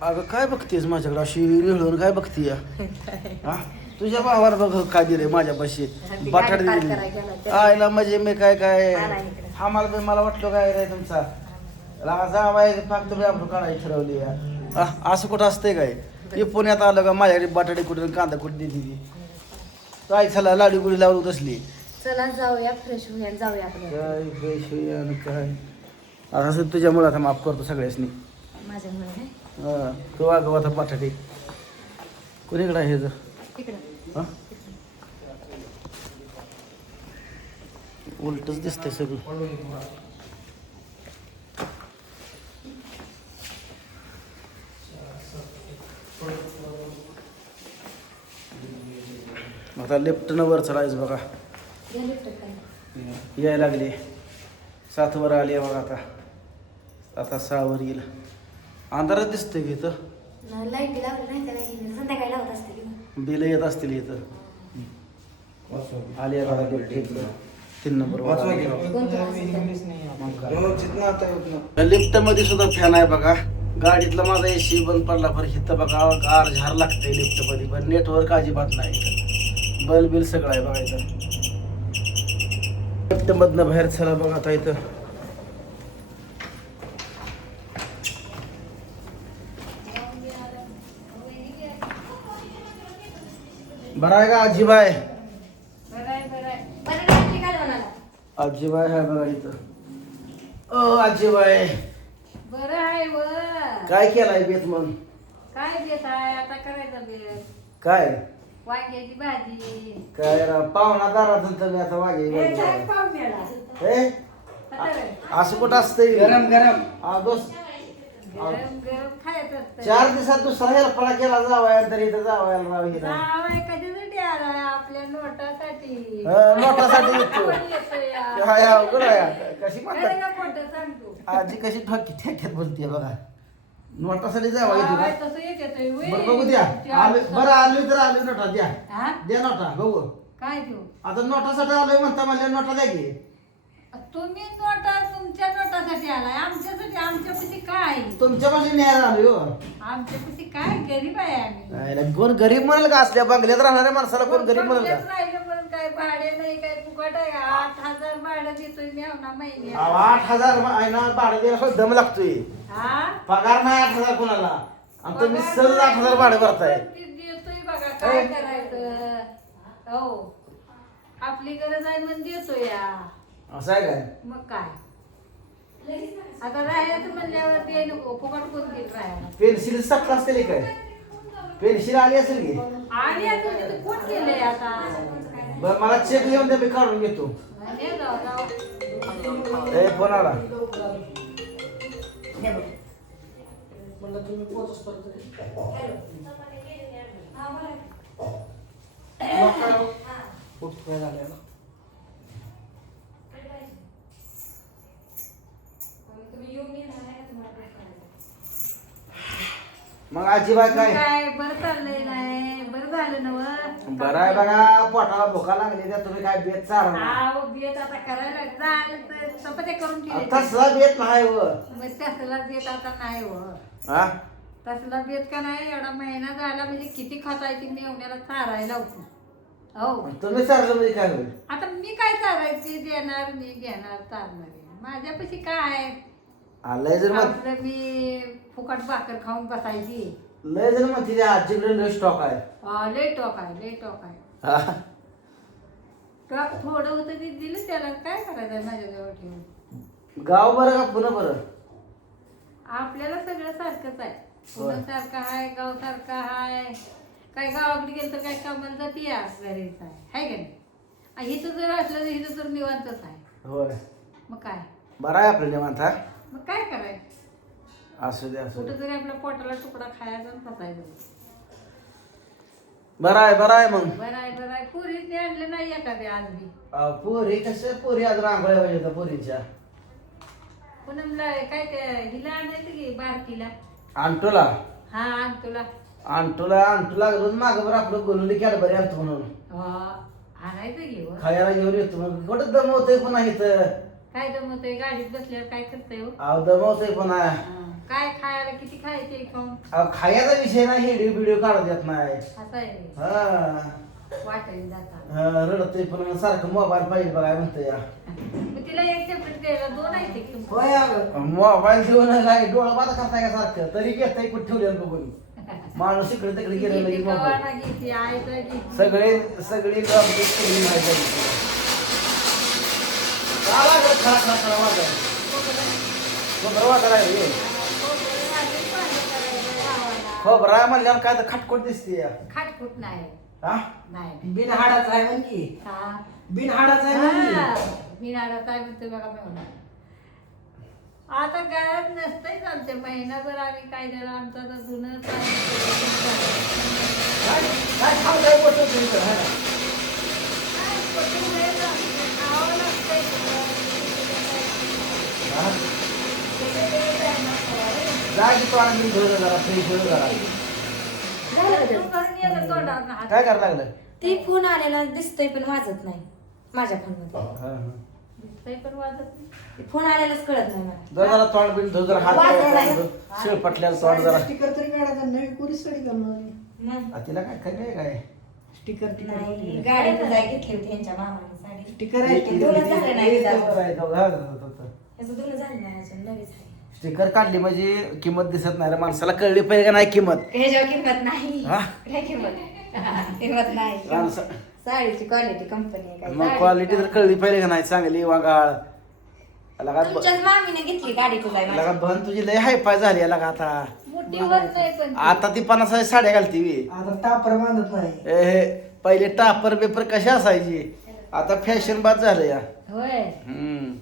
अगं काय बघतेस माझ्याकडे अशी निळून काय बघतीय हा तुझ्या भावाला बघ काय दिले माझ्यापाशी बटाटे दिली आईला म्हणजे मी काय काय हा मला वाटलं काय रे तुमचा जावाय फक्त मी आपण काढायची ठरवली असं कुठं असतंय काय हे पुण्यात आलं का माझ्याकडे बटाटे कुठे कांदा कुठे देते ती काय चला लाडू गुडी लावून बसली चला जाऊया फ्रेश होऊया जाऊया काय फ्रेश होईया आणि काय असं तुझ्यामुळे आता माफ करतो सगळ्यासनी माझ्यामुळे तो अगं आता बटाटे कोणीकडे आहे इकडं उलटच दिसतंय सगळं आता लेफ्टनं वर चढायचं बघा यायला लागली 7 वर आली आहे बघा आता 6 वर येईल अंधारात दिसतंय की इथं लाईट लावलं नाही त्याला संध्याकाळी लावत असते बिल येत असतील इथं आली आहे बघा 3 नंबर लिफ्ट मध्ये सुद्धा फॅन आहे बघा गाडीतला माझा एसी बंद पडला पर इथं बघा गार झार लागतंय लिफ्ट मध्ये पण नेटवर्क अजिबात नाही बल बिल सगळं आहे बघा इथं लिफ्ट मधनं बाहेर चला बघा आता इथं बरं आहे का आजीबाई आजीबाई आहे बघा इथं आजीबाई बरं आहे व काय केलाय बेत मग काय बेत आहे आता करायचा बेत काय वांग्याची भाजी काय पाहुणा दारात तुम्ही आता वागे असं कुठं असतंय गरम गरम दोस्त गरम गरम खायचं असतं. 4 दिवसात दुसरा हेरफळा केला जावायला तरी इथं जावायला राव हिला जावई कशासाठी आलाय आपल्या नोटासाठी नोटासाठी येतो कोण येतोय या? हाय, अवघड आहे. कशी खरं म्हणतात का खोटं सांगतो आजी कशी ठोकी ठेक्यात बोलते बघा नोटासाठी जावा येतो जावई का तसं एक येतोय व्हय. बरं बघू द्या बरं आलोय तर आलोय नोटा द्या हा? द्या नोटा बघू काय देऊ आता नोटासाठी आलोय म्हणता म्हणल्या नोटा द्या की तुम्ही नोटा तुमच्या नोटासाठी आलाय आमच्यापाशी काय तुमच्या पाशी न्यायला आलोय हो आमच्यापाशी काय गरीब आहे आम्ही नाहीला कोण गरीब म्हणाल का असल्या बंगल्यात राहणाऱ्या माणसाला कोण गरीब म्हणाल बंगल्यात का राहिलं पण काय भाडे नाही काय फुकट आहे 8,000 भाडं देतोय मी ना महिन्यात. 8,000 महिना भाडं द्यायला दम लागतोय हा पगार नाही 8,000 कोणाला आणि तुम्ही सहज 8,000 भाडं भरताय ते देतोय बघा काय करायचं हो आपली गरज आहे म्हणून देतोय या असं आहे काय मग काय आता राहायचं म्हणल्यावर ते नको फुकट कोण देत राहायला पेन्सिल सपला असतील काय पेन्सिल आली असेल की आणि आता तिथं कोण केलंय आता बरं मला चेक लिहून द्या मी काढून घेतो हे जाऊ ए फोन आला मग आजीबाई काय काय बरं चाललंय नाही बरं झालं नव बरं आहे बघा पोटाला भुका लागली त्या तुम्ही काय बेत चालणार आव बेत आता करायला झालं तर चपात्या करून ठेवले तसला बेत नाही व मग तसला बेत आता नाही हो हा तसला बेत का नाही एवढा महिना झाला म्हणजे किती खातायची मेवण्याला चारायला होती हो तुम्ही चाललं म्हणजे काय होईल आता मी काय चारायची देणार मी घेणार चालणार माझ्यापाशी काय लय जर मग आपलं मी फुकट भाकर खाऊन बसायची लय जर मग तिच्या आजीकडे लय स्टॉक आहे लय टोक आहे लय टोक आहे हा. टोक थोडं होतं ते दिलं त्याला काय करायचं माझ्याजवळ ठेवून गाव बरं का पुन्हा बरं आपल्याला सगळं सारखंच आहे पुणे सारखं आहे गाव सारखं आहे काय गावाकडे गेलं तर काय कामाला जाते या घरीच आहे का नाही इथं जर असलं तर इथं तर निवांतच आहे होय मग काय बरं आहे आपल्याला म्हणता मग काय करायचं असू दे असू दे कुठं तरी आपल्या पोटाला तुकडा खायचा आणि फसायचं बरं आहे मग बरं आहे पुरीने आणलं नाही एखादी आज बी पोरी कशा पोरी आज रांगोळ्या पाहिजे होत्या पोरीच्या पुनमला काय ते हिला आणायचं की बारकीला आंटोला हा आण तुला आंटोला रोज मागं बरं आपलं गोलुली कॅडबरी आणतो म्हणून आणायचं की हो. खायला घेऊन येतो मग कुठं दमवतोय पुन्हा इथं काय दमवतोय गाडीत बसल्यावर काय करतोय हो दमवतोय पुन्हा काय खायला किती खायचे खाऊन अहो, खायचा विषय नाही, व्हिडिओ बिडिओ काढू देत नाही. असं आहे रे. हा वाटेल जातात हा, रडतोय पण सारखं मोबाईल पाहिजे बघाय म्हणतोय या. मग तिला एक सेपरेट द्यायला 2 आहेत एक तुमचं. होय अगं. मोबाईल देऊन काय डोळा बाधा करताय का सारखं, तरी घेताय कुठे ठेवलेलं बघून. माणूस इकडे तिकडे गेलेलं की किती मोबाईल. कवाना घेते, आईचा घेते. सगळी अपडेट केली माहिती आहे. का लागलं खडा खडा खडा वाजायला? खोबरं वाजायला आहे रे. खोबरं आहे म्हणल्यावर काय तर खटखट दिसते या. खाटखुट नाही हा? नाही बिन हाडाचा आहे म्हण की. हा. बिन हाडाचा आहे म्हण हा. की. मी नाडा काय म्हणतो बघा मी आता गायब नसतंय चालते महिनाभर आम्ही काय जरा आमचं आता जुनं काय काय खाऊ काय बोलतो तुम्ही तर, हा ना? हा? जा की तो आणून घेऊन जरा फ्रेश होऊ जरा. झालं का ते? काय करायला लागलं? ती फोन आलेला दिसतोय पण वाजत नाही माझ्या फोन मध्ये. हा, हा. पण वाजत नाही. फोन आलेलाच कळत नाही मला. जरा तोंड बिन धुवून जरा हात वाजायला पाय धुवून, शिळ पटल्याला तोंड जरा. स्टिकर तरी काढायचा, नवी कोणी साडी घालणार मग आ, तिला काय काय काय स्टिकर नाही गाडी जाय घेतली होती यांच्या मामाने साडी. स्टिकर आहे दोनच झाले नाही स्टिकर त्याचं दोन झालं नाही अजून नवीच आहे. काढली म्हणजे किंमत दिसत नाही रे माणसाला, कळली पाहिजे का नाही किंमत. ह्याच्यावर किंमत नाही. हा? काय किंमत किंमत नाही. माणसा- साडीची क्वालिटी कंपनी आहे काय. मग साडी- क्वालिटी तर कळली पाहिजे का नाही, चांगली वागाळ. तुमच्याच मामीने घेतली गाडी तुला लगा बहन तुझी लय हाय पाय झाली लगा आता. मोठी होत नाही पण ती. आता ती 50 साड्या घालती वी. आता टापर बांधत नाही. हे पहिले टापर पेपर कशा असायची, आता फॅशन बाद झालं या. होय हम्म.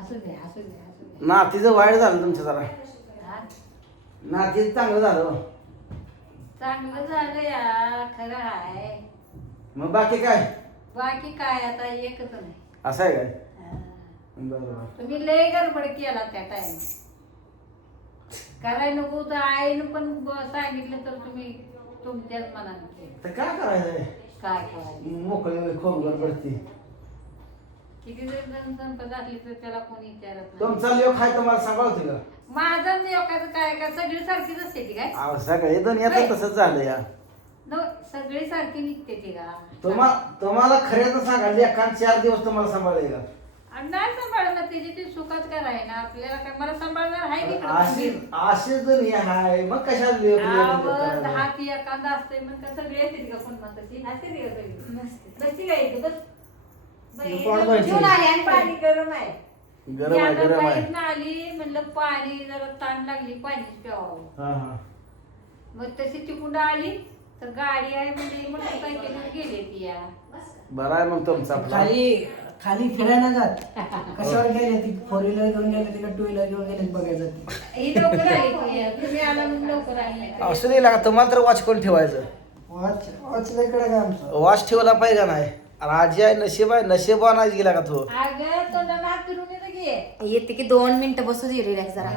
असू दे असू दे असू दे नातीचं वाईट झालं तुमचं जरा. हा? नातीचं चांगलं झालं हो. चांगलं झालं या खरं आहे. मग बाकी काय बाकी काय आता एकच नाही. असं आहे काय? हा. बरोबर. तुम्ही लय गडबड केला त्या टाइम करायला नको तर आईनं पण सांगितलं तर तुम्ही तुमच्याच मनाने केलं. तर काय करायचंय, काय करायचं मोकळे खूप गडबडती. किती जण संपत असली तर त्याला कोणी विचारत नाही. तुमचा लेव खाय तुम्हाला सांभाळतो का? माझं लोकांचं काय काय सगळी सारखीच असते ती काय अहो, सगळे दुनियात तसंच झालं या. सगळी सारखी निघते ती का तुम्हाला खऱ्याचं सांगा, लेखान 4 दिवस तुम्हाला सांभाळले का? आणि नाही सांभाळणार तिची ती सुखात कराय ना आपल्याला काय मला सांभाळणार आहे की अशी अशी दुनिया हाय, मग कशाला लेव हात एखादा असते मग का सगळी येते का कोण तशी असते का सगळी नसती काय येते बस घेऊन आली आणि पाणी गरम आहे गरम आहे, गरम आहे. बाहेरनं आली म्हणलं पाणी जरा ताण लागली पाणी प्यावं हा, हा. मग तशी तिकडून आली तर गाडी आहे म्हणजे मग काय गेले ती या बरं आहे मग तुमचा आपला. खाली फिरायला जात कशावर गेले ती, 4 व्हीलर घेऊन गेले का 2 व्हीलर घेऊन गेले बघायचं. ही लवकर आली ती या. तुम्ही आला म्हणून लवकर आली असं नाही लागा, तुम्हाला तर वॉच कोण ठेवायचं. वॉच लय कडे का आमचं. वॉच ठेवला पाहिजे का नाही? आणि आजी आहे, नशीब आहे, नशीब आणायची गेला का तू? अगं तोंडाला हात फिरून येतं की येते की 2 मिनिटं बसू दे रिलॅक्स जरा.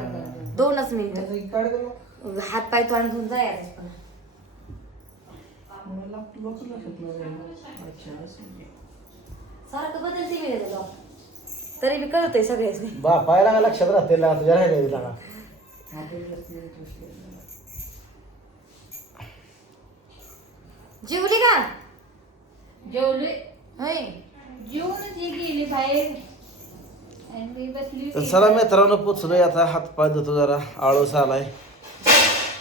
2च मिनिटं. त्याचं एक काढ गं. हात पाय तोंड धुवून जायचं. मला लवकर लक्षात नाही. अच्छा, असं आहे. सारखं बदलते मी त्याचं तरी मी कळतोय सगळेच. बापायला का लक्षात राहते लागा, तुझ्या राहिलेली लागा. जेवली का? जेवले होय. जेवूनच ही गेली बाहेर आणि मी बसली तर चला मित्रांनो, पोचलोय आता. हात पाय धुतो जरा, आळस आलाय.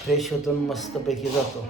फ्रेश होतून मस्तपैकी जातो.